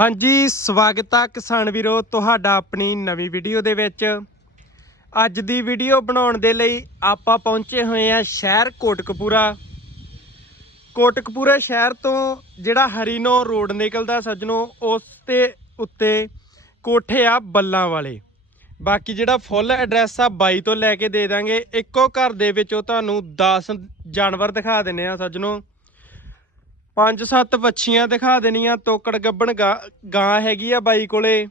ਹਾਂਜੀ, ਸਵਾਗਤ ਆ ਕਿਸਾਨ ਵੀਰੋ ਤੁਹਾਡਾ ਆਪਣੀ ਨਵੀਂ ਵੀਡੀਓ ਦੇ ਵਿੱਚ। ਅੱਜ ਦੀ ਵੀਡੀਓ ਬਣਾਉਣ ਦੇ ਲਈ ਆਪਾਂ ਪਹੁੰਚੇ ਹੋਏ ਆ ਸ਼ਹਿਰ ਕੋਟਕਪੂਰਾ। ਕੋਟਕਪੂਰਾ ਸ਼ਹਿਰ ਤੋਂ ਜਿਹੜਾ ਹਰੀਨੋ ਰੋਡ ਨਿਕਲਦਾ ਸੱਜਣੋ, ਉਸ ਤੇ ਉੱਤੇ ਕੋਠੇ ਆ ਬੱਲਾਂ ਵਾਲੇ। ਬਾਕੀ ਜਿਹੜਾ ਫੁੱਲ ਐਡਰੈਸ ਆ ਬਾਈ ਤੋਂ ਲੈ ਕੇ ਦੇ ਦਾਂਗੇ। ਇੱਕੋ ਘਰ ਦੇ ਵਿੱਚ ਉਹ ਤੁਹਾਨੂੰ 10 ਜਾਨਵਰ ਦਿਖਾ ਦਿੰਨੇ ਆ ਸੱਜਣੋ। ਪੰਜ ਸੱਤ ਵੱਛੀਆਂ ਦਿਖਾ ਦੇਣੀਆਂ ਤੋਕੜ ਗੱਬਣ ਗਾਂ- ਹੈਗੀ ਆ ਬਾਈ ਕੋਲੇ।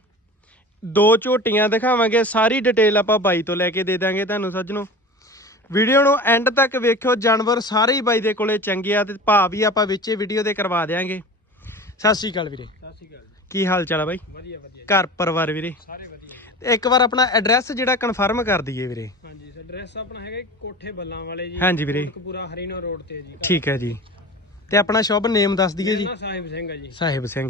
ਦੋ ਝੋਟੀਆਂ ਦਿਖਾਵਾਂਗੇ ਸਾਰੀ ਡਿਟੇਲ ਆਪਾਂ ਬਾਈ ਤੋਂ ਲੈ ਕੇ ਦੇ ਦਾਂਗੇ ਤੁਹਾਨੂੰ ਸੱਜਣੋ। ਵੀਡੀਓ ਨੂੰ ਐਂਡ ਤੱਕ ਵੇਖਿਓ ਜਾਨਵਰ ਸਾਰੇ ਹੀ ਬਾਈ ਦੇ ਕੋਲੇ ਚੰਗੇ ਆ ਤੇ ਭਾਅ ਵੀ ਆਪਾਂ ਵਿੱਚੇ ਵੀਡੀਓ ਦੇ ਕਰਵਾ ਦੇਾਂਗੇ ਸਤਿ ਸ਼੍ਰੀ ਅਕਾਲ ਵੀਰੇ। ਸਤਿ ਸ਼੍ਰੀ ਅਕਾਲ ਕੀ ਹਾਲ ਚਾਲ ਆ ਬਾਈ? ਵਧੀਆ ਵਧੀਆ। ਘਰ ਪਰਿਵਾਰ ਵੀਰੇ? ਸਾਰੇ ਵਧੀਆ। ਤੇ ਇੱਕ ਵਾਰ ਆਪਣਾ ਐਡਰੈਸ ਜਿਹੜਾ ਕਨਫਰਮ ਕਰ ਦਈਏ ਵੀਰੇ। ਹਾਂਜੀ ਐਡਰੈਸ ਆਪਣਾ ਹੈਗਾ ਕੋਠੇ ਬੱਲਾਂ ਵਾਲੇ ਜੀ ਹਾਂਜੀ ਵੀਰੇ। ਕੋਟਕਪੂਰਾ ਹਰੀਨੋ ਰੋਡ ਤੇ ਜੀ। ਠੀਕ ਹੈ ਜੀ। ਤੇ ਆਪਣਾ ਸ਼ੁਭ ਨੇਮ ਦੱਸ ਦਈਏ ਜੀ। ਸਾਹਿਬ ਸਿੰਘ ਹੈ ਜੀ। ਸਾਹਿਬ ਸਿੰਘ।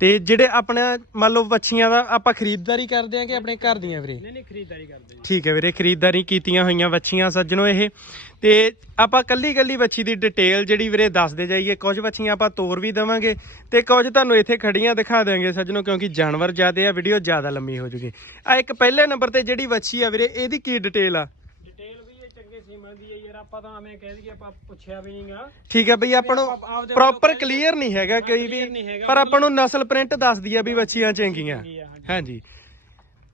ਤੇ ਜਿਹੜੇ ਆਪਣਾ ਮੰਨ ਲਓ ਵੱਛੀਆਂ ਦਾ ਆਪਾਂ ਖਰੀਦਦਾਰੀ ਕਰਦੇ ਆਂ ਕਿ ਆਪਣੇ ਘਰ ਦੀਆਂ ਵੀਰੇ? ਨਹੀਂ ਨਹੀਂ ਖਰੀਦਦਾਰੀ ਕਰਦੇ ਠੀਕ ਹੈ ਵੀਰੇ ਖਰੀਦਦਾਰੀ ਕੀਤੀਆਂ ਹੋਈਆਂ ਵੱਛੀਆਂ ਸੱਜਣੋ ਇਹ। ਤੇ ਆਪਾਂ ਕੱਲੀ ਕੱਲੀ ਵੱਛੀ ਦੀ ਡਿਟੇਲ ਜਿਹੜੀ ਵੀਰੇ ਦੱਸਦੇ ਜਾਈਏ। ਕੁਝ ਵੱਛੀਆਂ ਆਪਾਂ ਤੋਰ ਵੀ ਦਵਾਂਗੇ ਤੇ ਕੁਝ ਤੁਹਾਨੂੰ ਇੱਥੇ ਖੜੀਆਂ ਦਿਖਾ ਦੇਵਾਂਗੇ ਸੱਜਣੋ ਕਿਉਂਕਿ ਜਾਨਵਰ ਜ਼ਿਆਦੇ ਆ ਵੀਡੀਓ ਜ਼ਿਆਦਾ ਲੰਮੀ ਹੋ ਜੂਗੀ। ਆ ਇੱਕ ਪਹਿਲੇ ਨੰਬਰ ਤੇ ਜਿਹੜੀ ਵੱਛੀ ਆ ਵੀਰੇ ਇਹਦੀ ਕੀ ਡਿਟੇਲ ਆ? ਇਹ ਚੰਗੇ ਸੀਮਾ ਦੀ ਹੈ ਯਾਰ ਆਪਾਂ ਤਾਂ ਐਵੇਂ ਕਹਿ ਦਈਏ ਆਪਾਂ ਪੁੱਛਿਆ ਵੀ ਨਹੀਂਗਾ ਠੀਕ ਹੈ ਬਈ ਆਪਾਂ ਨੂੰ ਪ੍ਰੋਪਰ ਕਲੀਅਰ ਨਹੀਂ ਹੈਗਾ ਕੋਈ ਨਹੀਂ ਵੀ ਪਰ ਆਪਾਂ ਨੂੰ ਨਸਲ ਪ੍ਰਿੰਟ ਦੱਸਦੀ ਆ ਵੀ ਵੱਛੀਆਂ ਚੰਗੀਆਂ। ਹਾਂਜੀ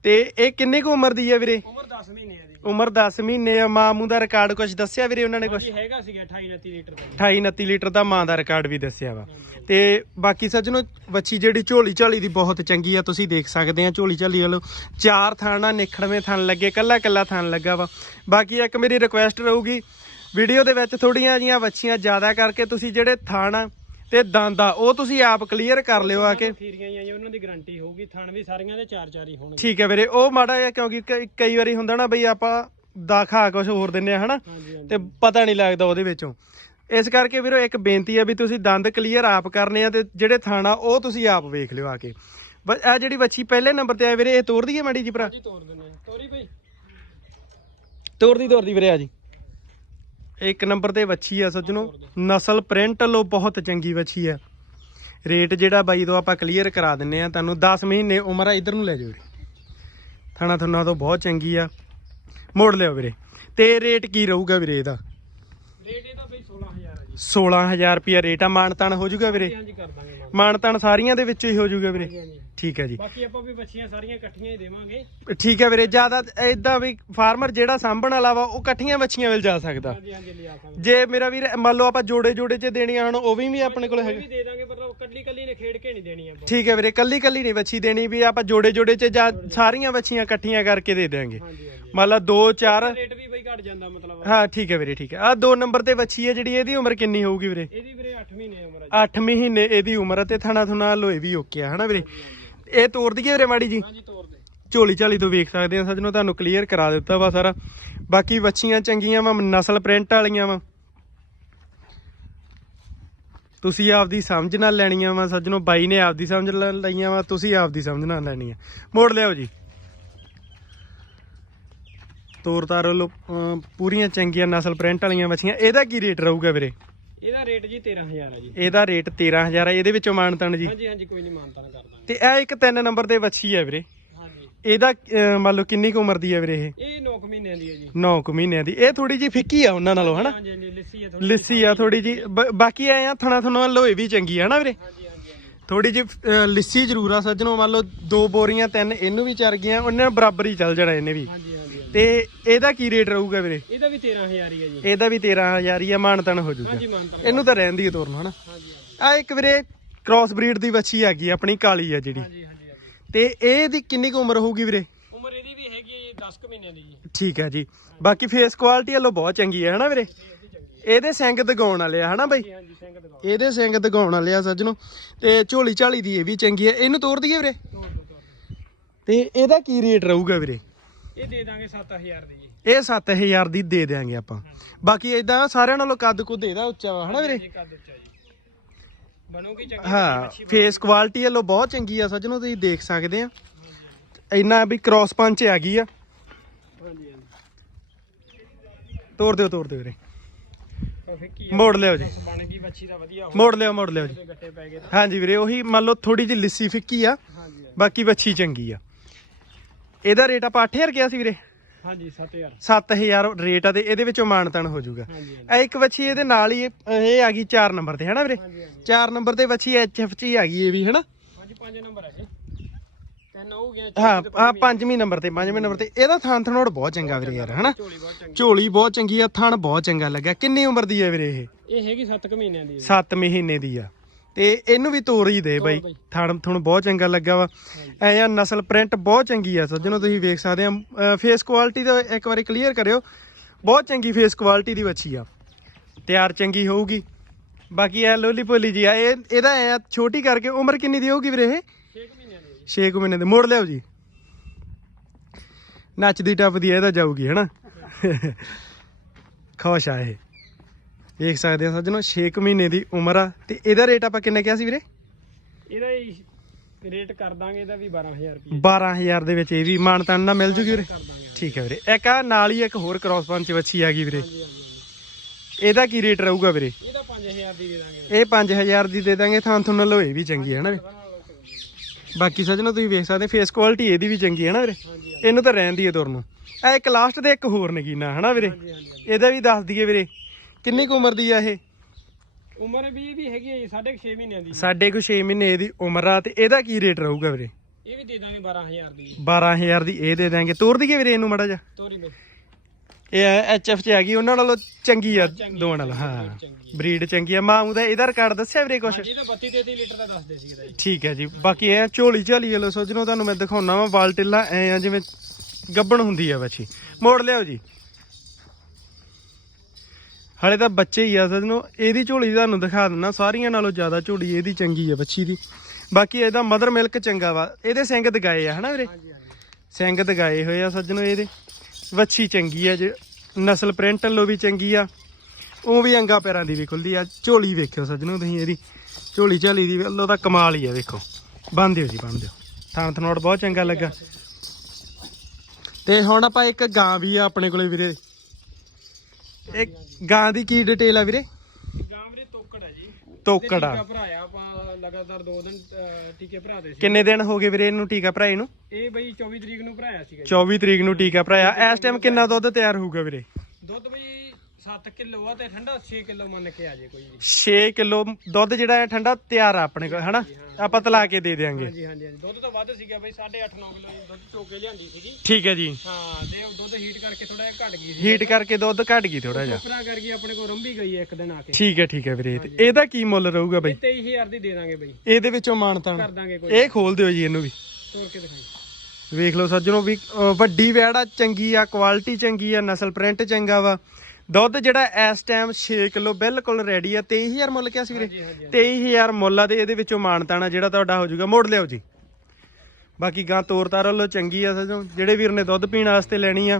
ਤੇ ਇਹ ਕਿੰਨੀ ਕੁ ਉਮਰ ਦੀ ਆ ਵੀਰੇ? ਉਮਰ 10 ਮਹੀਨੇ ਹੈ ਉਮਰ 10 ਮਹੀਨੇ ਆ ਮਾਂ ਮੂੰਹ ਦਾ ਰਿਕਾਰਡ ਕੁਝ ਦੱਸਿਆ ਵੀਰੇ ਉਹਨਾਂ ਨੇ ਕੁਝ ਜੀ ਹੈਗਾ ਸੀਗਾ 28 29 ਲੀਟਰ ਦਾ। 28 29 ਲੀਟਰ ਦਾ ਮਾਂ ਦਾ ਰਿਕਾਰਡ ਵੀ ਦੱਸਿਆ ਵਾ। ਤੇ ਬਾਕੀ ਸੱਜਣੋ ਵੱਛੀ ਜਿਹੜੀ ਝੋਲੀ ਝਾਲੀ ਦੀ ਬਹੁਤ ਚੰਗੀ ਆ ਤੁਸੀਂ ਦੇਖ ਸਕਦੇ ਆ ਝੋਲੀ ਝਾਲੀ ਵਾਲੋ ਚਾਰ ਥਾਣਾ ਨਿਖੜਵੇਂ ਥਣ ਲੱਗੇ ਕੱਲਾ ਕੱਲਾ ਥਣ ਲੱਗਾ ਵਾ। ਬਾਕੀ ਇੱਕ ਮੇਰੀ ਰਿਕੁਐਸਟ ਰਹੂਗੀ ਵੀਡੀਓ ਦੇ ਵਿੱਚ ਥੋੜੀਆਂ ਜੀਆਂ ਵੱਛੀਆਂ ਜ਼ਿਆਦਾ ਕਰਕੇ ਤੁਸੀਂ ਜਿਹੜੇ ਥਣ ਤੇ ਦੰਦ ਆ ਉਹ ਤੁਸੀਂ ਆਪ ਕਲੀਅਰ ਕਰ ਲਿਓ ਆ ਕੇ। ਖੀਰੀਆਂ ਹੀ ਆਈਆਂ ਉਹਨਾਂ ਦੀ ਗਾਰੰਟੀ ਹੋਊਗੀ ਥਣ ਵੀ ਸਾਰੀਆਂ ਦੇ ਚਾਰ ਚਾਰ ਹੀ ਹੋਣਗੇ। ਠੀਕ ਹੈ ਵੀਰੇ ਉਹ ਮਾੜਾ ਜਿਹਾ ਕਿਉਂਕਿ ਕਈ- ਕਈ ਵਾਰੀ ਹੁੰਦਾ ਨਾ ਬਈ ਆਪਾਂ ਦਾ ਖਾ ਕੁਝ ਹੋਰ ਦਿੰਨੇ ਆ ਹਨਾ? ਹਾਂਜੀ ਹਾਂਜੀ। ਤੇ ਪਤਾ ਨਹੀਂ ਲੱਗਦਾ ਉਹਦੇ ਵਿੱਚੋਂ। ਇਸ ਕਰਕੇ ਵੀਰੋ ਇੱਕ ਬੇਨਤੀ ਆ ਵੀ ਤੁਸੀਂ ਦੰਦ ਕਲੀਅਰ ਆਪ ਕਰਨੇ ਆ ਤੇ ਜਿਹੜੇ ਥਾਣਾ ਉਹ ਤੁਸੀਂ ਆਪ ਵੇਖ ਲਿਓ ਆ ਕੇ। ਬਸ ਆ ਜਿਹੜੀ ਵੱਛੀ ਪਹਿਲੇ ਨੰਬਰ ਤੇ ਆ ਵੀਰੇ ਇਹ ਤੋੜ ਦਈਏ ਮਾੜੀ ਜੀ ਭਰਾ? ਜੀ ਤੋਰ ਦਿੰਦੇ ਆ। ਤੋਰੀ ਬਈ। ਤੋੜਦੀ ਤੋੜਦੀ ਵੀਰੇ ਆ ਜੀ। ਇੱਕ ਨੰਬਰ ਤੇ ਵੱਛੀ ਆ ਸੱਜਣੋ। ਨਸਲ ਪ੍ਰਿੰਟ ਲੋ ਬਹੁਤ ਚੰਗੀ ਵੱਛੀ ਆ। ਰੇਟ ਜਿਹੜਾ ਬਾਈ ਤੋਂ ਆਪਾਂ ਕਲੀਅਰ ਕਰਾ ਦਿੰਨੇ ਆ, ਤੁਹਾਨੂੰ 10 ਮਹੀਨੇ ਉਮਰ ਆ, ਇਧਰ ਨੂੰ ਲੈ ਜਾਓ ਥਾਣਾ ਥੁਨਾ ਤੋਂ ਬਹੁਤ ਚੰਗੀ ਆ। ਮੋੜ ਲਿਓ ਵੀਰੇ। ਤੇ ਰੇਟ ਕੀ ਰਹੂਗਾ ਵੀਰੇ ਇਹਦਾ? 16000 ਹੈ ਜੀ 16000 ਰੁਪਿਆ ਰੇਟ ਆ ਮਾਨਤਾਨ ਹੋ ਜਾਊਗਾ ਵੀਰੇ? ਹਾਂਜੀ ਕਰ ਦਾਂਗੇ ਮਾਨ ਮਾਨਤਾਨ ਸਾਰੀਆਂ ਦੇ ਵਿੱਚੋਂ ਹੀ ਹੋ ਜਾਊਗਾ ਵੀਰੇ। ਹਾਂਜੀ ਠੀਕ ਹੈ ਜੀ। ਬਾਕੀ ਆਪਾਂ ਵੀ ਬੱਚੀਆਂ ਸਾਰੀਆਂ ਇਕੱਠੀਆਂ ਹੀ ਦੇਵਾਂਗੇ। ਠੀਕ ਹੈ ਵੀਰੇ ਜ਼ਿਆਦਾ ਇਦਾਂ ਵੀ ਫਾਰਮਰ ਜਿਹੜਾ ਸਾਂਭਣ ਵਾਲਾ ਵਾ ਉਹ ਇਕੱਠੀਆਂ ਵੱਛੀਆਂ ਮਿਲ ਜਾ ਸਕਦਾ। ਹਾਂਜੀ ਹਾਂਜੀ ਲਿਆ ਸਕਦੇ। ਜੇ ਮੇਰਾ ਵੀਰ ਮੰਨ ਲਓ ਆਪਾਂ ਜੋੜੇ ਜੋੜੇ ਚ ਦੇਣੀਆਂ ਹਨ ਉਹ ਵੀ ਵੀ ਆਪਣੇ ਕੋਲ ਹੈਗੇ। ਵੀ ਦੇ ਦਾਂਗੇ ਪਰ ਉਹ ਕੱਲੀ ਕੱਲੀ ਨੇ ਖੇਡ ਕੇ ਨਹੀਂ ਦੇਣੀ ਆਪਾਂ। ਠੀਕ ਹੈ ਵੀਰੇ ਕੱਲੀ ਕੱਲੀ ਨਹੀਂ ਵੱਛੀ ਦੇਣੀ ਵੀ ਆਪਾਂ ਜੋੜੇ ਜੋੜੇ ਚ ਜਾਂ ਸਾਰੀਆਂ ਵੱਛੀਆਂ ਇਕੱਠੀਆਂ ਕਰਕੇ ਦੇ ਹਾਂਜੀ। ਮੰਨ ਲਾ 2 4 ਰੇਟ ਵੀ ਬਈ ਘਟ ਜਾਂਦਾ ਮਤਲਬ। ਹਾਂ ਠੀਕ ਹੈ ਵੀਰੇ ਠੀਕ ਹੈ। ਆ ਦੋ ਨੰਬਰ ਤੇ ਵੱਛੀ ਹੈ ਜਿਹੜੀ ਇਹਦੀ ਉਮਰ ਕਿੰਨੀ ਹੋਊਗੀ ਵੀਰੇ? ਇਹਦੀ ਵੀਰੇ 8 ਮਹੀਨੇ ਉਮਰ ਹੈ 8 ਮਹੀਨੇ ਇਹਦੀ ਉਮਰ ਹੈ ਤੇ ਥਣਾ ਥੁਨਾ ਲੋਏ ਵੀ ਓਕੇ ਆ ਹਨਾ ਵੀਰੇ? ਇਹ ਤੋੜ ਦਈਏ ਵੀਰੇ ਮਾੜੀ ਜੀ? ਹਾਂਜੀ ਤੋਰ ਦੇ। ਝੋਲੀ ਝਾਲੀ ਤੋਂ ਵੇਖ ਸਕਦੇ ਆ ਸੱਜਣੋ ਤੁਹਾਨੂੰ ਕਲੀਅਰ ਕਰਾ ਦਿੱਤਾ ਵਾ ਸਾਰਾ। ਬਾਕੀ ਵੱਛੀਆਂ ਚੰਗੀਆਂ ਵਾ ਨਸਲ ਪ੍ਰਿੰਟ ਵਾਲੀਆਂ ਵਾ। ਤੁਸੀਂ ਆਪਦੀ ਸਮਝ ਨਾਲ ਲੈਣੀਆਂ ਵਾ ਸੱਜਣੋ ਬਾਈ ਨੇ ਆਪਦੀ ਸਮਝ ਨਾਲ ਲਈਆਂ ਵਾ ਤੁਸੀਂ ਆਪਦੀ ਸਮਝ ਨਾਲ ਲੈਣੀ ਆ। ਮੋੜ ਲਿਆਓ ਜੀ। ਤੋਰ ਤਾਰ ਲੋ ਪੂਰੀਆਂ ਚੰਗੀਆਂ ਨਸਲ ਪ੍ਰਿੰਟ ਵਾਲੀਆਂ ਵੱਛੀਆਂ ਇਹਦਾ ਕੀ ਰੇਟ ਰਹੂਗਾ ਵੀਰੇ? ਇਹਦਾ ਰੇਟ ਜੀ 13000 ਹੈ ਜੀ। ਇਹਦਾ ਰੇਟ 13000 ਹੈ ਇਹਦੇ ਵਿੱਚੋਂ ਮਾਨਤਨ ਜੀ। ਹਾਂਜੀ ਹਾਂਜੀ ਕੋਈ ਨਹੀਂ ਮਾਨਤਾ ਨਾ ਕਰ ਦਾਂਗੇ। ਤੇ ਇਹ ਇੱਕ ਤਿੰਨ ਨੰਬਰ ਤੇ ਵੱਛੀ ਹੈ ਵੀਰੇ। ਹਾਂਜੀ। ਇਹਦਾ ਮੰਨ ਲਓ ਕਿੰਨੀ ਕੁ ਉਮਰ ਦੀ ਹੈ ਵੀਰੇ ਇਹ? ਇਹ 9 ਮਹੀਨਿਆਂ ਦੀ ਹੈ ਜੀ। 9 ਕੁ ਮਹੀਨਿਆਂ ਦੀ। ਇਹ ਥੋੜੀ ਜੀ ਫਿੱਕੀ ਆ ਉਹਨਾਂ ਨਾਲੋਂ ਹਨਾ? ਹਾਂਜੀ ਹਾਂਜੀ ਲੱਸੀ ਹੈ ਥੋੜੀ ਲਿੱਸੀ ਆ ਥੋੜੀ ਜੀ ਬਾਕੀ ਐ ਆ ਥਣਾ ਥਣਾ ਲੋਏ ਵੀ ਚੰਗੀ ਆ ਨਾ ਵੀਰੇ? ਹਾਂਜੀ ਹਾਂਜੀ ਹਾਂਜੀ। ਥੋੜੀ ਜੀ ਲਿੱਸੀ ਜ਼ਰੂਰ ਆ ਸੱਜਣੋ। ਮੰਨ ਲਓ ਦੋ ਬੋਰੀਆਂ ਤਿੰਨ ਇਹਨੂੰ ਵੀ ਚਰ ਗਈਆਂ ਉਹਨਾਂ ਬਰਾਬਰ ਹੀ ਚੱਲ ਜਾਣਾ ਇਹਨੇ ਵੀ। ਹਾਂਜੀ। ਤੇ ਇਹਦਾ ਕੀ ਰੇਟ ਰਹੂਗਾ ਵੀਰੇ? ਇਹਦਾ ਵੀ 13000 ਹੀ ਹੈ ਜੀ। ਇਹਦਾ ਵੀ 13000 ਹੀ ਆ ਮਾਨਤਨ ਹੋ ਜਾਊਗਾ। ਹਾਂਜੀ ਇਹਨੂੰ ਤਾਂ ਰਹਿਣ ਦੀ ਤੋਰਨ ਹਨਾ। ਹਾਂਜੀ ਆ ਇੱਕ ਵੀਰੇ ਕ੍ਰਾਸ ਬਰੀਡ ਦੀ ਵੱਛੀ ਹੈਗੀ ਆ, ਆਪਣੀ ਕਾਲੀ ਆ ਜਿਹੜੀ। ਹਾਂਜੀ ਹਾਂਜੀ ਹਾਂਜੀ। ਤੇ ਇਹਦੀ ਕਿੰਨੀ ਕੁ ਉਮਰ ਹੋਊਗੀ ਵੀਰੇ? ਉਮਰ ਇਹਦੀ ਵੀ ਹੈਗੀ ਹੈ ਜੀ 10 ਕੁ ਮਹੀਨਿਆਂ ਦੀ ਜੀ। ਠੀਕ ਹੈ ਜੀ। ਬਾਕੀ ਫੇਸ ਕੁਆਲਿਟੀ ਵੱਲੋਂ ਬਹੁਤ ਚੰਗੀ ਹੈ ਹਨਾ ਵੀਰੇ? ਇਹਦੀ ਹੈ। ਸਿੰਗ ਦਗਾਉਣ ਵਾਲੇ ਆ ਹਨਾ ਬਾਈ? ਸਿੰਘ ਇਹਦੇ ਸਿੰਗ ਦਗਾਉਣ ਵਾਲੇ ਆ ਸੱਜਣੋ। ਤੇ ਝੋਲੀ ਝਾਲੀ ਦੀ ਇਹ ਵੀ ਚੰਗੀ ਹੈ। ਇਹਨੂੰ ਤੋੜ ਦਈਏ ਵੀਰੇ? ਦੋ। ਤੇ ਇਹਦਾ ਕੀ ਰੇਟ ਰਹੂਗਾ ਵੀਰੇ? ਇਹ ਦੇ ਦਾਂਗੇ 7000 ਦੀ ਜੀ। ਇਹ 7000 ਦੀ ਦੇ ਦਿਆਂਗੇ ਆਪਾਂ। ਬਾਕੀ ਇਦਾਂ ਸਾਰਿਆਂ ਨਾਲੋਂ ਕੱਦ ਕੁੱਦ ਇਹਦਾ ਉੱਚਾ ਵਾ ਹਨਾ ਵੀਰੇ? ਇਹ ਕੱਦ ਉੱਚਾ ਜੀ। ਬਣੂਗੀ ਚੰਗੀ ਹਾਂ ਫੇਸ ਕੁਆਲਿਟੀ ਵੱਲੋਂ ਬਹੁਤ ਚੰਗੀ ਆ ਸੱਜਣੋ ਤੁਸੀਂ ਦੇਖ ਸਕਦੇ ਆ। ਇੰਨਾ ਵੀ ਕ੍ਰਾਸ ਪੰਚ ਆ ਗਈ ਆ। ਹਾਂਜੀ ਹਾਂਜੀ। ਤੋੜ ਦਿਓ ਤੋੜ ਦਿਓ ਵੀਰੇ। ਕੀ ਮੋੜ ਲਿਓ ਜੀ। ਬਣ ਗਈ ਬੱਚੀ ਦਾ ਵਧੀਆ ਹੋ ਮੋੜ ਲਿਓ ਮੋੜ ਲਿਓ ਜੀ। ਹਾਂਜੀ ਵੀਰੇ ਉਹੀ ਮੰਨ ਲਓ ਥੋੜੀ ਜਿਹੀ ਲਿੱਸੀ ਫਿੱਕੀ ਆ। ਬਾਕੀ ਵੱਛੀ ਚੰਗੀ ਆ। ਇਹਦਾ ਰੇਟ ਆਪਾਂ 8000 ਕਿਹਾ ਸੀ ਵੀਰੇ? ਹਾਂਜੀ 7000 7000 ਰੇਟ ਆ ਤੇ ਇਹਦੇ ਵਿੱਚੋਂ ਮਾਨਤਨ ਹੋ ਜਾਊਗਾ। ਇਹ ਇੱਕ ਵੱਛੀ ਇਹਦੇ ਨਾਲ ਹੀ ਇਹ ਆ ਗਈ 4 ਨੰਬਰ ਤੇ ਹਨਾ ਵੀਰੇ? ਹਾਂਜੀ ਹਾਂਜੀ। 4 ਨੰਬਰ ਤੇ ਵੱਛੀ ਐਚਐਫ ਚ ਹੀ ਆ ਗਈ ਇਹ ਵੀ ਹਨਾ? ਹਾਂਜੀ 5 ਨੰਬਰ ਹੈ ਆ ਪੰਜਵੀਂ ਨੰਬਰ ਤੇ ਪੰਜਵੇਂ ਨੰਬਰ ਤੇ। ਇਹਦਾ ਥਾਨ ਥਨੋੜ ਬਹੁਤ ਚੰਗਾ ਵੀਰੇ ਯਾਰ ਹਨਾ? ਝੋਲੀ ਬਹੁਤ ਚੰਗੀ। ਝੋਲੀ ਬਹੁਤ ਚੰਗੀ ਆ ਥਣ ਬਹੁਤ ਚੰਗਾ ਲੱਗਾ ਕਿੰਨੀ ਉਮਰ ਦੀ ਹੈ ਵੀਰੇ ਇਹ? ਇਹ ਹੈਗੀ 7 ਮਹੀਨਿਆਂ ਦੀ 7 ਮਹੀਨੇ ਦੀ ਆ। ਤੇ ਇਹਨੂੰ ਵੀ ਤੋਰ ਹੀ ਦੇ ਬਾਈ। ਥਣ ਥਣ ਬਹੁਤ ਚੰਗਾ ਲੱਗਾ ਵਾ। ਐ ਆ ਨਸਲ ਪ੍ਰਿੰਟ ਬਹੁਤ ਚੰਗੀ ਆ ਸੱਜਣੋ ਤੁਸੀਂ ਵੇਖ ਸਕਦੇ ਆ। ਫੇਸ ਕੁਆਲਿਟੀ ਦਾ ਇੱਕ ਵਾਰੀ ਕਲੀਅਰ ਕਰਿਓ। ਬਹੁਤ ਚੰਗੀ ਫੇਸ ਕੁਆਲਿਟੀ ਦੀ ਵੱਛੀ ਆ। ਤਿਆਰ ਚੰਗੀ ਹੋਊਗੀ। ਬਾਕੀ ਐ ਲੋਲੀ ਪੋਲੀ ਜੀ ਆ ਇਹ ਇਹਦਾ ਐ ਛੋਟੀ ਕਰਕੇ ਉਮਰ ਕਿੰਨੀ ਦੀ ਹੋਊਗੀ ਵੀਰੇ ਇਹ? 6 ਮਹੀਨਿਆਂ ਦੀ ਹੈ ਜੀ 6 ਮਹੀਨੇ ਦੇ। ਮੋੜ ਲਿਆਓ ਜੀ। ਨੱਚਦੀ ਟੱਪਦੀ ਇਹਦਾ ਜਾਊਗੀ ਹਨਾ? ਖੁਸ਼ ਆ ਇਹ। ਵੇਖ ਸਕਦੇ ਆ ਸੱਜਣੋ 6 ਮਹੀਨੇ ਦੀ ਉਮਰ ਆ। ਤੇ ਇਹਦਾ ਰੇਟ ਆਪਾਂ ਕਿੰਨੇ ਕਿਹਾ ਸੀ ਵੀਰੇ? ਇਹਦਾ ਹੀ ਰੇਟ ਕਰ ਦਾਂਗੇ ਇਹਦਾ ਵੀ 12000 ਰੁਪਏ 12000 ਦੇ ਵਿੱਚ ਇਹ ਵੀ ਮਾਨਤਾਨ ਨਾਲ ਮਿਲ ਜੂਗੀ ਵੀਰੇ? ਠੀਕ ਹੈ ਵੀਰੇ। ਇੱਕ ਆ ਨਾਲ ਹੀ ਇੱਕ ਹੋਰ ਕ੍ਰਾਸ ਪੰਚ ਵੱਛੀ ਆ ਗਈ ਵੀਰੇ। ਇਹਦਾ ਕੀ ਰੇਟ ਰਹੂਗਾ ਵੀਰੇ? ਇਹਦਾ 5000 ਦੀ ਦੇ ਦਾਂਗੇ। ਇਹ 5000 ਦੀ ਦੇ ਦਾਂਗੇ ਥਾਂ ਤੁਹਾਨੂੰ ਲੋਏ ਵੀ ਚੰਗੀ ਹੈ ਨਾ ਵੀਰੇ। ਬਾਕੀ ਸੱਜਣੋ ਤੁਸੀਂ ਵੇਖ ਸਕਦੇ ਫੇਸ ਕੁਆਲਿਟੀ ਇਹਦੀ ਵੀ ਚੰਗੀ ਹੈ ਨਾ ਵੀਰੇ। ਇਹਨੂੰ ਤਾਂ ਰਹਿਣ ਦੀਏ ਤੁਰ ਨੂੰ। ਇਹ ਇੱਕ ਲਾਸਟ ਤੇ ਇੱਕ ਹੋਰ ਨਗੀਨਾ ਹਨਾ ਵੀਰੇ? ਹਾਂਜੀ ਹਾਂਜੀ। ਇਹਦਾ ਵੀ ਦੱਸ ਦਈਏ ਵੀਰੇ। ਕਿੰਨੀ ਕੁ ਉਮਰ ਦੀ ਆ ਇਹ? ਉਮਰ ਵੀ ਇਹਦੀ ਹੈਗੀ ਹੈ ਜੀ, ਸਾਢੇ 6 ਮਹੀਨਿਆਂ ਦੀ। ਸਾਡੇ ਕੋ 6 ਮਹੀਨੇ ਇਹਦੀ ਉਮਰ ਆ ਤੇ ਇਹਦਾ ਕੀ ਰੇਟ ਰਹੂਗਾ ਵੀਰੇ? ਇਹ ਵੀ ਦੇ ਦਾਂਗੇ 12000 ਦੀ। 12000 ਦੀ ਇਹ ਦੇ ਦਾਂਗੇ ਤੋਰ ਦਈਏ ਵੀਰੇ ਇਹਨੂੰ ਮੜਾ ਜਾ ਤੋਰੀ ਦੇ ਇਹ ਐਚਐਫ ਚ ਹੈਗੀ ਉਹਨਾਂ ਨਾਲੋਂ ਚੰਗੀ ਆ ਦੋਵਾਂ ਨਾਲੋਂ ਹਾਂ। ਬਰੀਡ ਚੰਗੀ ਆ। ਮਾਂ ਦਾ ਇਹਦਾ ਰਿਕਾਰਡ ਦੱਸਿਆ ਵੀਰੇ ਕੁਛ? ਹਾਂਜੀ ਇਹਦਾ 32 33 ਲੀਟਰ ਦਾ ਦੱਸਦੇ ਸੀ ਇਹਦਾ ਜੀ। ਠੀਕ ਹੈ ਜੀ। ਬਾਕੀ ਇਹ ਝੋਲੀ ਝਾਲੀ ਵਾਲੋ ਸੋਚਣੋ ਤੁਹਾਨੂੰ ਮੈਂ ਦਿਖਾਉਣਾ ਵਾ ਬਾਲਟਿੱਲਾ ਐ ਆ ਜਿਵੇਂ ਗੱਬਣ ਹੁੰਦੀ ਆ ਬੱਚੀ ਮੋੜ ਲਿਆਓ ਜੀ। ਹਲੇ ਤਾਂ ਬੱਚੇ ਹੀ ਆ ਸਜਣੋ ਇਹਦੀ ਝੋਲੀ ਤੁਹਾਨੂੰ ਦਿਖਾ ਦਿੰਦਾ ਸਾਰੀਆਂ ਨਾਲੋਂ ਜ਼ਿਆਦਾ ਝੋਲੀ ਇਹਦੀ ਚੰਗੀ ਆ ਬੱਚੀ ਦੀ। ਬਾਕੀ ਇਹਦਾ ਮਦਰ ਮਿਲਕ ਚੰਗਾ ਵਾ ਇਹਦੇ ਸਿੰਘ ਦਗਾਏ ਆ ਹਨਾ ਵੀਰੇ? ਸਿੰਘ ਦਗਾਏ ਹੋਏ ਆ ਸੱਜਣੋ ਇਹਦੇ। ਵੱਛੀ ਚੰਗੀ ਆ ਜੇ ਨਸਲ ਪ੍ਰਿੰਟ ਲੋ ਵੀ ਚੰਗੀ ਆ। ਉਹ ਵੀ ਅੰਗਾ ਪੈਰਾਂ ਦੀ ਵੀ ਖੁੱਲਦੀ ਆ ਝੋਲੀ ਵੇਖਿਓ ਸੱਜਣੋ ਤੁਸੀਂ ਇਹਦੀ। ਝੋਲੀ ਝਾਲੀ ਦੀ ਵੱਲੋਂ ਤਾਂ ਕਮਾਲ ਹੀ ਆ ਵੇਖੋ। ਬੰਨ ਦਿਓ ਜੀ ਬੰਨ ਦਿਓ। ਥਾਂ ਥਨੋੜ ਬਹੁਤ ਚੰਗਾ ਲੱਗਾ। ਤੇ ਹੁਣ ਆਪਾਂ ਇੱਕ ਗਾਂ ਵੀ ਆ ਆਪਣੇ ਕੋਲੇ ਵੀਰੇ। ਇੱਕ ਗਾਂ ਦੀ ਕੀ ਡਿਟੇਲ ਆ ਵੀਰੇ? ਗਾਮਰੇ ਤੋਕੜ ਹੈ ਜੀ। ਤੋਕੜ ਆ। ਟੀਕਾ ਭਰਾਇਆ ਆਪਾਂ ਲਗਾਤਾਰ 2 ਦਿਨ ਅਹ, ਟੀਕੇ ਭਰਾਦੇ ਸੀ। ਕਿੰਨੇ ਦਿਨ ਹੋ ਗਏ ਵੀਰੇ ਇਹਨੂੰ ਟੀਕਾ ਭਰਾਏ ਨੂੰ? ਇਹ ਬਈ 24 ਤਰੀਕ ਨੂੰ ਭਰਾਇਆ ਸੀਗਾ ਜੀ। 24 ਤਰੀਕ ਨੂੰ ਟੀਕਾ ਭਰਾਇਆ। ਇਸ ਟਾਈਮ ਕਿੰਨਾ ਦੁੱਧ ਤਿਆਰ ਹੋਊਗਾ ਵੀਰੇ? ਦੁੱਧ ਬਈ 7 ਕਿਲੋ ਆ ਤੇ ਠੰਡਾ 6 ਕਿਲੋ ਮੰਨ ਕੇ ਆ ਜੇ ਕੋਈ ਵੀ। 6 ਕਿਲੋ ਦੁੱਧ ਜਿਹੜਾ ਹੈ ਠੰਡਾ ਤਿਆਰ ਆ ਆਪਣੇ ਕੋਲ ਹਨਾ? ਆਪਾਂ ਤਲਾ ਕੇ ਦੇ ਦੇਾਂਗੇ ਹਾਂਜੀ ਹਾਂਜੀ ਹਾਂਜੀ। ਦੁੱਧ ਤਾਂ ਵੱਧ ਸੀਗਾ ਬਈ 8.5 9 ਕਿਲੋ ਦੁੱਧ ਚੋ ਕੇ ਲਿਆਂਦੀ ਸੀਗੀ। ਠੀਕ ਹੈ ਜੀ। ਹਾਂ ਤੇ ਉਹ ਦੁੱਧ ਹੀਟ ਕਰਕੇ ਥੋੜਾ ਜਿਹਾ ਘਟ ਗਈ ਸੀ ਹੀਟ ਕਰਕੇ ਦੁੱਧ ਘਟ ਗਈ ਥੋੜਾ ਜਿਹਾ। ਉਪਰਾ ਕਰ ਗਈ ਆਪਣੇ ਕੋਲ ਰੰਭੀ ਗਈ ਇੱਕ ਦਿਨ ਆ ਕੇ। ਠੀਕ ਹੈ ਠੀਕ ਹੈ ਵੀਰੇ। ਤੇ ਇਹਦਾ ਕੀ ਮੁੱਲ ਰਹੂਗਾ ਬਈ? 23000 ਦੀ ਦੇ ਦਾਂਗੇ ਬਈ। ਇਹਦੇ ਵਿੱਚੋਂ ਮਾਨਤਾਨ ਕਰ ਦਾਂਗੇ ਕੋਈ। ਇਹ ਖੋਲ ਦਿਓ ਜੀ ਇਹਨੂੰ ਵੀ। ਤੋੜ ਕੇ ਦਿਖਾਈ। ਵੇਖ ਲਓ ਸੱਜਣੋ ਵੀ ਵੱਡੀ ਵੈੜਾ ਚੰਗੀ ਆ ਕੁਆਲਿਟੀ ਚੰਗੀ ਆ ਨਸਲ ਪ੍ਰਿੰਟ ਚੰਗਾ ਵਾ। ਦੁੱਧ ਜਿਹੜਾ ਇਸ ਟਾਈਮ 6 ਕਿਲੋ ਬਿਲਕੁਲ ਰੈਡੀ ਆ 23000 ਮੁੱਲ ਕਿਹਾ ਸੀ ਵੀਰੇ? ਹਾਂਜੀ ਹਾਂਜੀ 23000 ਮੁੱਲ ਆ ਤੇ ਇਹਦੇ ਵਿੱਚੋਂ ਮਾਨਤਾਨਾ ਜਿਹੜਾ ਤੁਹਾਡਾ ਹੋ ਜਾਊਗਾ ਮੋੜ ਲਿਆਓ ਜੀ। ਬਾਕੀ ਗਾਂ ਤੋਰ ਤਾਰ ਵੱਲੋਂ ਚੰਗੀ ਆ ਸਜੋ ਜਿਹੜੇ ਵੀਰ ਨੇ ਦੁੱਧ ਪੀਣ ਵਾਸਤੇ ਲੈਣੀ ਆ।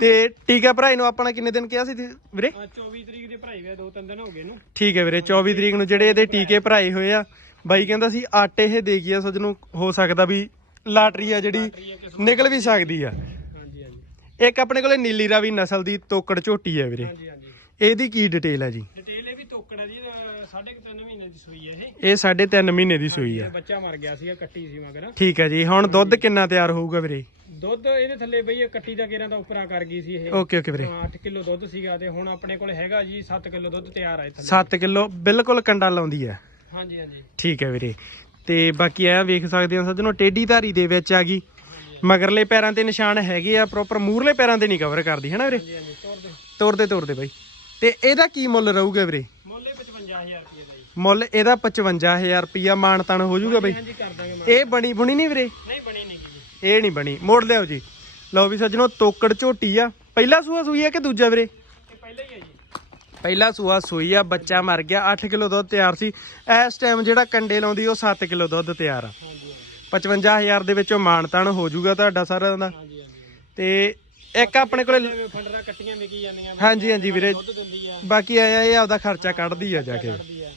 ਤੇ ਟੀਕਾ ਭਰਾਈ ਨੂੰ ਆਪਣਾ ਕਿੰਨੇ ਦਿਨ ਕਿਹਾ ਸੀ ਵੀਰੇ? ਆ 24 ਤਰੀਕ ਦੇ ਭਰਾਈ ਗਏ ਦੋ ਤਿੰਨ ਦਿਨ ਹੋ ਗਏ ਨੂੰ ਠੀਕ ਹੈ ਵੀਰੇ 24 ਤਰੀਕ ਨੂੰ ਜਿਹੜੇ ਇਹਦੇ ਟੀਕੇ ਭਰਾਏ ਹੋਏ ਆ ਬਾਈ ਕਹਿੰਦਾ ਸੀ ਆਟੇ ਇਹ ਦੇ ਗਿਆ ਸਜਣੋ ਹੋ ਸਕਦਾ ਵੀ ਲਾਟਰੀ ਆ ਜਿਹੜੀ ਨਿਕਲ ਵੀ ਸਕਦੀ ਆ। ਇੱਕ ਆਪਣੇ ਕੋਲੇ ਨੀਲੀ ਰਾਵੀ ਨਸਲ ਦੀ ਤੋਕੜ ਝੋਟੀ ਹੈ ਵੀਰੇ। ਹਾਂਜੀ ਹਾਂਜੀ। ਇਹਦੀ ਕੀ ਡਿਟੇਲ ਹੈ ਜੀ? ਡਿਟੇਲ ਇਹ ਵੀ ਤੋਕੜ ਹੈ ਜੀ ਮਹੀਨੇ ਦੀ ਸੂਈ ਹੈ ਇਹ। ਇਹ 3.5 ਮਹੀਨੇ ਦੀ ਸੂਈ ਇਹ ਬੱਚਾ ਮਰ ਗਿਆ ਸੀਗਾ ਕੱਟੀ ਸੀ ਮਗਰ। ਠੀਕ ਹੈ ਜੀ ਹੁਣ ਦੁੱਧ ਕਿੰਨਾ ਤਿਆਰ ਹੋਊਗਾ ਵੀਰੇ? ਦੁੱਧ ਇਹਦੇ ਥੱਲੇ ਬਈ ਇਹ ਕੱਟੀ ਦਾ ਗੇਰਾਂ ਦਾ ਉੱਪਰਾਂ ਕਰ ਗਈ ਸੀ ਇਹ। ਓਕੇ ਓਕੇ ਵੀਰੇ। ਹਾਂ, 8 ਕਿਲੋ ਦੁੱਧ ਸੀਗਾ ਤੇ ਹੁਣ ਆਪਣੇ ਕੋਲ ਹੈਗਾ ਜੀ 7 ਕਿਲੋ ਦੁੱਧ ਤਿਆਰ ਹੈ ਥੱਲੇ। 7 ਕਿਲੋ ਬਿਲਕੁਲ ਕੰਡਾ ਲਾਉਂਦੀ ਹੈ। ਹਾਂਜੀ ਹਾਂਜੀ। ਠੀਕ ਹੈ ਵੀਰੇ। ਤੇ ਬਾਕੀ ਐ ਵੇਖ ਸਕਦੇ ਹੋ ਸੱਜਣੋ ਟੇਢੀ ਧਾਰੀ ਦੇ ਵਿੱਚ ਆ ਗਈ। ਮਗਰਲੇ ਪੈਰਾਂ ਤੇ ਨਿਸ਼ਾਨ ਹੈਗੇ ਆ ਪ੍ਰੋਪਰ ਮੂਰਲੇ ਪੈਰਾਂ ਤੇ ਨਹੀਂ ਕਵਰ ਕਰਦੀ ਹੈ ਨਾ ਵੀਰੇ ਤੋਰਦੇ ਤੋਰਦੇ ਬਾਈ। ਤੇ ਇਹਦਾ ਕੀ ਮੁੱਲ ਰਹੂਗਾ ਵੀਰੇ? ਮੁੱਲ ਇਹ 55000 ਰੁਪਏ ਦਾ ਜੀ। ਮੁੱਲ ਇਹਦਾ 55000 ਰੁਪਿਆ ਮਾਨਤਨ ਹੋ ਜਾਊਗਾ ਬਾਈ। ਇਹ ਬਣੀ ਬੁਣੀ ਨਹੀਂ ਵੀਰੇ? ਨਹੀਂ ਬਣੀ ਨਹੀਂ ਜੀ। ਇਹ ਨਹੀਂ ਬਣੀ। ਮੋੜ ਲਿਆਓ ਜੀ। ਲਓ ਵੀ ਸੱਜਣੋ ਤੋਕੜ ਝੋਟੀ ਆ। ਪਹਿਲਾ ਸੂਆ ਸੂਈ ਆ ਕਿ ਦੂਜਾ ਵੀਰੇ? ਪਹਿਲਾਂ ਹੀ ਹੈ ਜੀ। ਪਹਿਲਾ ਸੂਆ ਸੂਈ ਆ ਬੱਚਾ ਮਰ ਗਿਆ 8 ਕਿਲੋ ਦੁੱਧ ਤਿਆਰ ਸੀ। ਇਸ ਟਾਈਮ ਜਿਹੜਾ ਕੰਡੇ ਲਾਉਂਦੀ ਉਹ 7 ਕਿਲੋ ਦੁੱਧ ਤਿਆਰ ਆ। 55000 ਦੇ ਵਿੱਚੋਂ ਮਾਨਤਨ ਹੋ ਜਾਊਗਾ ਤੁਹਾਡਾ ਸਾਰਾ ਦਾ। ਹਾਂਜੀ ਹਾਂਜੀ ਤੇ ਇੱਕ ਆਪਣੇ ਕੋਲੇ ਫੰਡਰਾ ਕੱਟੀਆਂ ਵਿਕੀ ਜਾਂਦੀਆਂ ਹਾਂਜੀ ਹਾਂਜੀ ਵੀਰੇ। ਦੁੱਧ ਦਿੰਦੀ ਆ। ਬਾਕੀ ਆਇਆ ਇਹ ਆਪਦਾ ਖਰਚਾ ਕੱਢਦੀ ਆ ਜਾ ਕੇ। ਕੱਢਦੀ ਆ।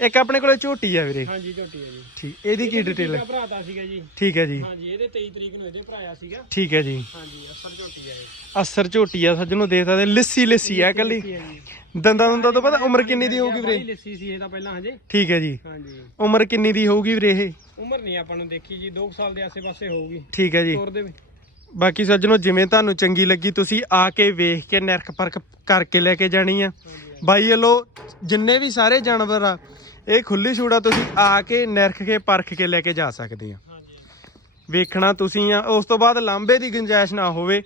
ਇੱਕ ਆਪਣੇ ਕੋਲੇ ਝੋਟੀ ਆ ਵੀਰੇ। ਹਾਂਜੀ ਝੋਟੀ ਹੈ ਜੀ। ਠੀਕ ਇਹਦੀ ਕੀ ਡਿਟੇਲ ਹੈ ਭਰਾਤਾ ਸੀਗਾ ਜੀ। ਠੀਕ ਹੈ ਜੀ। ਹਾਂਜੀ ਇਹਦੇ 23 ਤਰੀਕ ਨੂੰ ਇਹਦੇ ਭਰਾਇਆ ਸੀਗਾ। ਠੀਕ ਹੈ ਜੀ। ਹਾਂਜੀ ਅਸਰ ਝੋਟੀ ਆ ਇਹ। ਅਸਰ ਝੋਟੀ ਆ ਸੱਜਣੋ ਦੇਖ ਸਕਦੇ ਲਿੱਸੀ ਲਿੱਸੀ ਆ ਕੱਲੀ। ਦੰਦਾਂ ਦੰਦਾਂ ਤੋਂ ਪਤਾ ਉਮਰ ਕਿੰਨੀ ਦੀ ਹੋਊਗੀ ਵੀਰੇ? ਲੱਸੀ ਸੀ ਇਹਦਾ ਪਹਿਲਾਂ ਹਜੇ। ਠੀਕ ਹੈ ਜੀ। ਹਾਂਜੀ। ਉਮਰ ਕਿੰਨੀ ਦੀ ਹੋਊਗੀ ਵੀਰੇ ਇਹ? ਉਮਰ ਨਹੀਂ ਆਪਾਂ ਨੂੰ ਦੇਖੀ ਜੀ 2 ਸਾਲ ਦੇ ਆਸੇ-ਪਾਸੇ ਹੋਊਗੀ। ਠੀਕ ਹੈ ਜੀ। ਤੋਰ ਦੇ ਵੀ। ਬਾਕੀ ਸੱਜਣੋ ਜਿਵੇਂ ਤੁਹਾਨੂੰ ਚੰਗੀ ਲੱਗੀ ਤੁਸੀਂ ਆ ਕੇ ਵੇਖ ਕੇ ਨਿਰਖ ਪਰਖ ਕਰਕੇ ਲੈ ਕੇ ਜਾਣੀ ਆ। ਬਾਈ ਵੱਲੋਂ ਜਿੰਨੇ ਵੀ ਸਾਰੇ ਜਾਨਵਰ ਆ ਇਹ ਖੁੱਲੀ ਛੂੜਾ ਤੁਸੀਂ ਆ ਕੇ ਨਿਰਖ ਕੇ ਪਰਖ ਕੇ ਲੈ ਕੇ ਜਾ ਸਕਦੇ ਆ। ਵੇਖਣਾ ਤੁਸੀਂ ਆ ਉਸ ਤੋਂ ਬਾਅਦ ਲਾਂਬੇ ਦੀ ਗੁੰਜਾਇਸ਼ ਨਾ ਹੋਵੇ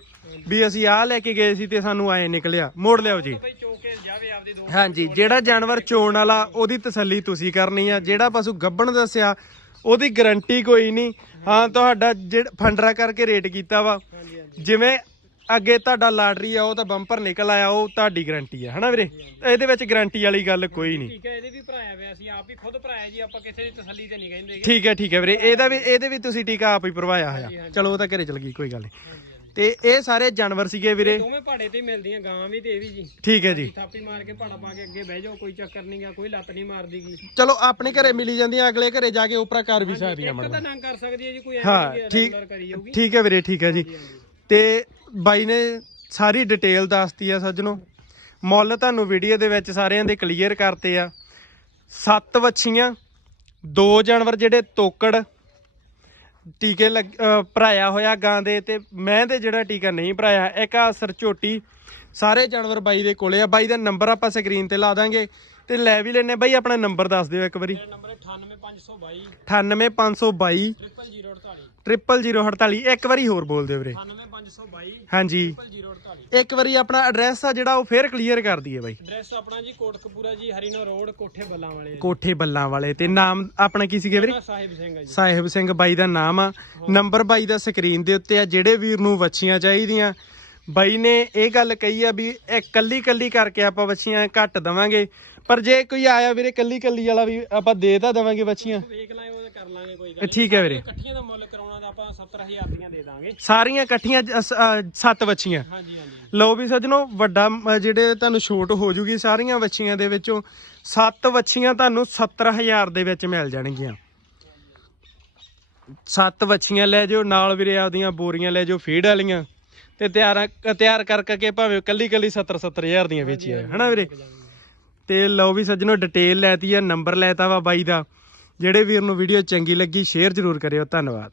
ਵੀ ਅਸੀਂ ਆਹ ਲੈ ਕੇ ਗਏ ਸੀ ਤੇ ਸਾਨੂੰ ਆਏ ਨਿਕਲਿਆ। ਮੋੜ ਲਿਆਓ ਜੀ। ਆਪਦੇ ਦੋ ਹਾਂਜੀ ਜਿਹੜਾ ਜਾਨਵਰ ਚੋਣ ਵਾਲਾ ਉਹਦੀ ਤਸੱਲੀ ਤੁਸੀਂ ਕਰਨੀ ਆ। ਜਿਹੜਾ ਪਸ਼ੂ ਗੱਬਣ ਦੱਸਿਆ ਉਹਦੀ ਗਾਰੰਟੀ ਕੋਈ ਨਹੀਂ। ਹਾਂ ਤੁਹਾਡਾ ਜਿਹੜਾ ਫੰਡਰਾ ਕਰਕੇ ਰੇਟ ਕੀਤਾ ਵਾ। ਜਿਵੇਂ ਅੱਗੇ ਤੁਹਾਡਾ ਲਾਟਰੀ ਆ ਉਹ ਤਾਂ ਬੰਪਰ ਨਿਕਲ ਆਇਆ ਉਹ ਤੁਹਾਡੀ ਗਾਰੰਟੀ ਆ। ਹਨਾ ਵੀਰੇ? ਇਹਦੇ ਵਿੱਚ ਗਾਰੰਟੀ ਵਾਲੀ ਗੱਲ ਕੋਈ ਨਹੀਂ। ਠੀਕ ਹੈ ਇਹਦੇ ਵੀ ਭਰਾਇਆ ਹੋਇਆ ਅਸੀਂ ਆਪ ਹੀ ਖੁਦ ਭਰਾਇਆ ਜੀ ਆਪਾਂ ਕਿਸੇ ਦੀ ਤਸੱਲੀ ਤੇ ਨਹੀਂ ਕਹਿੰਦੇ। ਠੀਕ ਹੈ ਠੀਕ ਹੈ ਵੀਰੇ। ਇਹਦਾ ਵੀ ਇਹਦੇ ਵੀ ਤੁਸੀਂ ਟੀਕਾ ਆਪ ਹੀ ਭਰਵਾਇਆ ਹੋਇਆ। ਚਲੋ ਉਹ ਤਾਂ ਘਰੇ ਚਲ ਗਈ ਕੋਈ ਗੱਲ ਨਹੀਂ। ਤੇ ਇਹ ਸਾਰੇ ਜਾਨਵਰ ਸੀਗੇ ਵੀਰੇ? ਦੋਵੇਂ ਪਹਾੜੇ ਤੇ ਮਿਲਦੀਆਂ ਗਾਂ ਵੀ ਤੇ ਇਹ ਵੀ ਜੀ। ਠੀਕ ਹੈ ਜੀ। ਥਾਪੀ ਮਾਰ ਕੇ ਪਹਾੜਾ ਪਾ ਕੇ ਅੱਗੇ ਬਹਿ ਜਾਓ ਕੋਈ ਚੱਕਰ ਨਹੀਂ ਗਾ ਕੋਈ ਲੱਤ ਨਹੀਂ ਮਾਰਦੀ ਗੀ। ਚਲੋ ਆਪਣੇ ਘਰੇ ਮਿਲੀ ਜਾਂਦੀਆਂ ਅਗਲੇ ਘਰੇ ਜਾ ਕੇ ਉਪਰਾ ਕਰ ਵੀ ਸਕਦੀਆਂ ਇੱਕ ਤਾਂ ਨੰਗ ਕਰ ਸਕਦੀ ਹੈ ਜੀ ਕੋਈ ਹਾਂ ਠੀਕ ਰੈਗੂਲਰ ਕਰੀ ਜਾਊਗੀ। ਠੀਕ ਹੈ ਵੀਰੇ ਠੀਕ ਹੈ ਜੀ। ਤੇ ਬਾਈ ਨੇ ਸਾਰੀ ਡਿਟੇਲ ਦੱਸਤੀ ਆ ਸੱਜਣੋ। ਮੁੱਲ ਤੁਹਾਨੂੰ ਵੀਡੀਓ ਦੇ ਵਿੱਚ ਸਾਰਿਆਂ ਦੇ ਕਲੀਅਰ ਕਰਤੇ ਆ। ਸੱਤ ਵੱਛੀਆਂ ਦੋ ਜਾਨਵਰ ਜਿਹੜੇ ਤੋਕੜ ਟੀਕੇ ਭਰਾਇਆ ਹੋਇਆ ਗਾਂ ਦੇ ਤੇ ਮੈਂ ਤੇ ਜਿਹੜਾ ਟੀਕਾ ਨਹੀਂ ਭਰਾਇਆ ਇੱਕ ਆ ਝੋਟੀ ਸਾਰੇ ਜਾਨਵਰ ਬਾਈ ਦੇ ਕੋਲੇ ਆ। ਬਾਈ ਦਾ ਨੰਬਰ ਆਪਾਂ ਸਕਰੀਨ ਤੇ ਲਾ ਦਾਂਗੇ ਤੇ ਲੈ ਵੀ ਲੈਨੇ ਬਾਈ ਆਪਣਾ ਨੰਬਰ ਦੱਸ ਦਿਓ ਇੱਕ ਵਾਰੀ। ਮੇਰਾ ਨੰਬਰ ਹੈ 98522 98522 00048 00048 ਇੱਕ ਵਾਰੀ ਹੋਰ ਬੋਲ ਦਿਓ ਵੀਰੇ। 98522 ਹਾਂਜੀ। 00048 ਇੱਕ ਵਾਰੀ ਆਪਣਾ ਐਡਰੈਸ ਆ ਜਿਹੜਾ ਉਹ ਫੇਰ ਕਲੀਅਰ ਕਰ ਦਈਏ ਬਾਈ। ਐਡਰੈਸ ਆਪਣਾ ਜੀ ਕੋਟਕਪੂਰਾ ਜੀ ਹਰੀਨੋ ਰੋਡ ਕੋਠੇ ਬੱਲਾਂ ਵਾਲੇ। ਕੋਠੇ ਬੱਲਾਂ ਵਾਲੇ। ਤੇ ਨਾਮ ਆਪਣਾ ਕੀ ਸੀਗੇ ਵੀਰੇ? ਸਾਹਿਬ ਸਿੰਘ ਹੈ ਜੀ। ਸਾਹਿਬ ਸਿੰਘ ਬਾਈ ਦਾ ਨਾਮ ਆ। ਨੰਬਰ ਬਾਈ ਦਾ ਸਕਰੀਨ ਦੇ ਉੱਤੇ ਆ ਜਿਹੜੇ ਵੀਰ ਨੂੰ ਵੱਛੀਆਂ ਚਾਹੀਦੀਆਂ। ਬਾਈ ਨੇ ਇਹ ਗੱਲ ਕਹੀ ਆ ਵੀ ਇਹ ਕੱਲੀ ਕੱਲੀ ਕਰਕੇ ਆਪਾਂ ਵੱਛੀਆਂ ਘੱਟ ਦਵਾਂਗੇ। ਪਰ ਜੇ ਕੋਈ ਆਇਆ ਵੀਰੇ ਕੱਲੀ ਕੱਲੀ ਵਾਲਾ ਵੀ ਆਪਾਂ ਦੇ ਤਾਂ ਦਵਾਂਗੇ ਵੱਛੀਆਂ। ਵੇਖ ਲਾਂਗੇ ਉਹ ਕਰ ਲਾਂਗੇ ਕੋਈ ਗੱਲ ਠੀਕ ਹੈ ਵੀਰੇ। ਇਕੱਠੀਆਂ ਦਾ ਮੁੱਲ ਕਰਾਉਣਾ ਤਾਂ ਆਪਾਂ 70000 ਦੀਆਂ ਦੇ ਦਾਂਗੇ। ਸਾਰੀਆਂ ਇਕੱਠੀਆਂ ਜ- ਅਸ- ਅ, ਸੱਤ ਵੱਛੀਆਂ। ਹਾਂਜੀ ਹਾਂਜੀ। ਲਓ ਵੀ ਸੱਜਣੋ, ਵੱਡਾ ਜਿਹੜੇ ਤੁਹਾਨੂੰ ਛੋਟ ਹੋ ਜੂਗੀ ਸਾਰੀਆਂ ਵੱਛੀਆਂ ਦੇ ਵਿੱਚੋਂ, ਸੱਤ ਵੱਛੀਆਂ ਤੁਹਾਨੂੰ 70000 ਦੇ ਵਿੱਚ ਮਿਲ ਜਾਣਗੀਆਂ। ਸੱਤ ਵੱਛੀਆਂ ਲੈ ਜਾਓ, ਨਾਲ ਵੀਰੇ ਆਪਦੀਆਂ ਬੋਰੀਆਂ ਲੈ ਜਾਓ, ਫੀਡ ਵਾਲੀਆਂ। ਤੇ ਤਿਆਰ ਤਿਆਰ ਕਰ ਕਰਕੇ ਭਾਵੇਂ ਕੱਲੀ ਕੱਲੀ 70 70000 ਦੀਆਂ ਵੇਚੀਆਂ ਹਨਾ ਵੀਰੇ? ਤੇ ਲਓ ਵੀ ਸੱਜਣੋ ਡਿਟੇਲ ਲੈਤੀ ਆ ਨੰਬਰ ਲੈਤਾ ਵਾ ਬਾਈ ਦਾ। ਜਿਹੜੇ ਵੀਰ ਨੂੰ ਵੀਡੀਓ ਚੰਗੀ ਲੱਗੀ ਸ਼ੇਅਰ ਜ਼ਰੂਰ ਕਰਿਓ, ਧੰਨਵਾਦ।